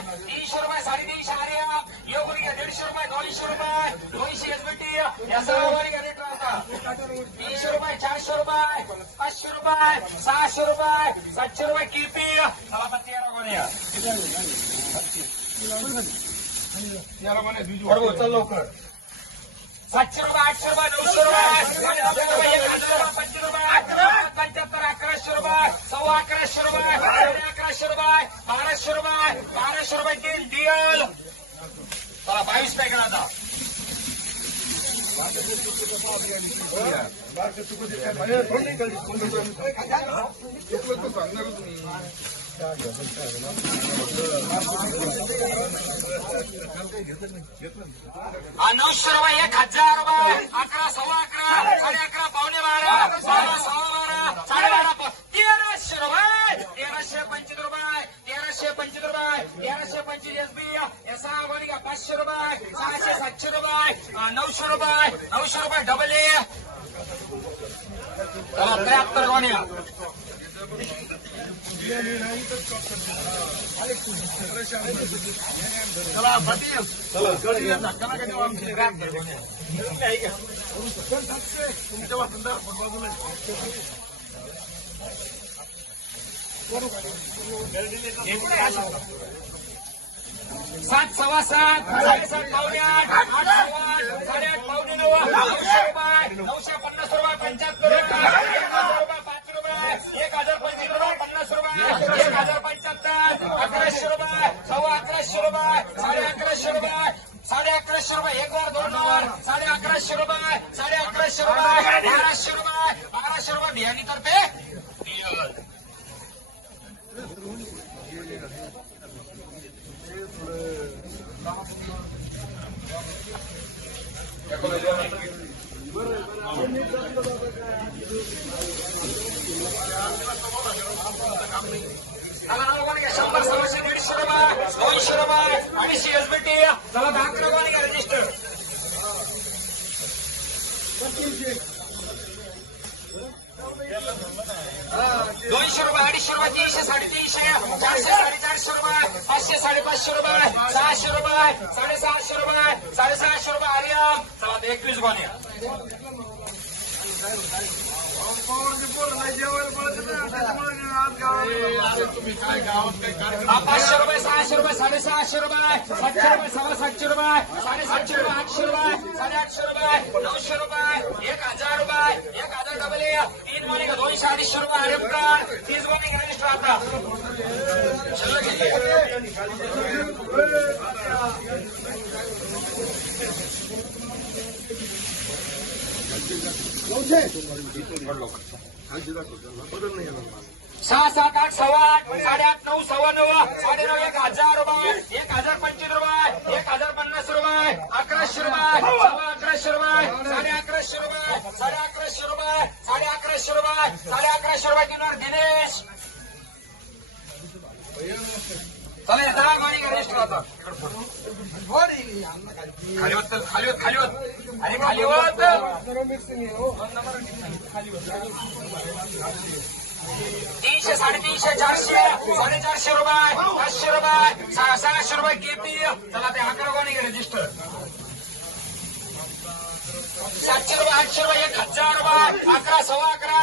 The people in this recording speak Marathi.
तीनशे रुपये साडेतीनशे आर्या. घ्या दीडशे रुपये दोनशे रुपये. दोनशे एसबीटी या घ्या रेट तीनशे रुपये चारशे रुपये पाचशे रुपये सहाशे रुपये सातशे रुपये किपी चल लवकर. सातशे रुपये आठशे रुपये नऊशे रुपये नऊशे रुपये रुपये पंच्याहत्तर अकराशे रुपये सव्वा अकराशे रुपये साडे अकराशे रुपये बाराशे रुपये बाराशे रुपये तीन डिएल चला बावीस पॅकेट आता हा, नऊशे रुपये एक हजार रुपये अकरा सव्वा अकरा साडे अकरा पावणे बारा बारा सव्वा बारा साडे बारा प- तेराशे रुपये तेराशे पंचवीस रुपये तेराशे पंचवीस रुपये तेराशे पंचवीस एसबी एस आर का पाचशे रुपये सहाशे सातशे रुपये अं, नऊशे रुपये नऊशे रुपये डबल ए चला त्र्याहत्तर कोणी चला पाटील सात सव्वा सात साडेसात पावणे आठ आठ सव्वा आठ साडेआठ पावणे नऊ नऊशे रुपये नऊशे पन्नास रुपये पंच्याहत्तर रुपये एक हजार पंचवीस रुपये पन्नास रुपये एक हजार पंच्याहत्तर अकराशे रुपये सव्वा अकराशे रुपये साडे अकराशे रुपये साडे अकराशे रुपये एक वर दोन वर साडे अकराशे रुपये साडे अकराशे रुपये बाराशे रुपये बाराशे रुपये बियाणी तर्फे शंभर सव्वाशे दीडशे रुपये दोनशे रुपये अडीचशे एसबीटी चला दहा किलो कोणी घ्या रजिस्टर दोनशे रुपये अडीचशे रुपये तीनशे साडेतीनशे चारशे साडेचारशे रुपये पाचशे साडेपाचशे रुपये सहाशे रुपये साडेसहाशे रुपये साडेसहाशे रुपये आर्यम चला एकवीस कोणी पाचशे रुपये सहाशे रुपये साडेसहाशे रुपये सातशे रुपये सव्वा सातशे रुपये साडेसातशे रुपये आठशे रुपये साडेआठशे रुपये नऊशे रुपये एक हजार रुपये एक हजार डबल तीन मनी का दोनशे अडीचशे रुपये अरे प्राण तीस मनी रजिस्टर आता शिल्लक किती? सहा सात आठ सव्वा आठ साडे आठ नऊ सव्वा नऊ साडे नऊ एक हजार रुपये. एक हजार पंचवीस रुपये एक हजार पन्नास रुपये. अकराशे रुपये सव्वा अकराशे रुपये साडे अकराशे रुपये साडे अकराशे रुपये साडे अकराशे रुपये साडे अकराशे रुपये किलो दिनेश चालेल दहा माणी रेस्ट आता खाली होत खाली खाली अरे खाली तीनशे साडेतीनशे चारशे साडेचारशे रुपये पाचशे रुपये सहाशे रुपये किती चला ते अकरा कोणी रजिस्टर सातशे रुपये आठशे रुपये एक हजार रुपये अकरा सव्वा अकरा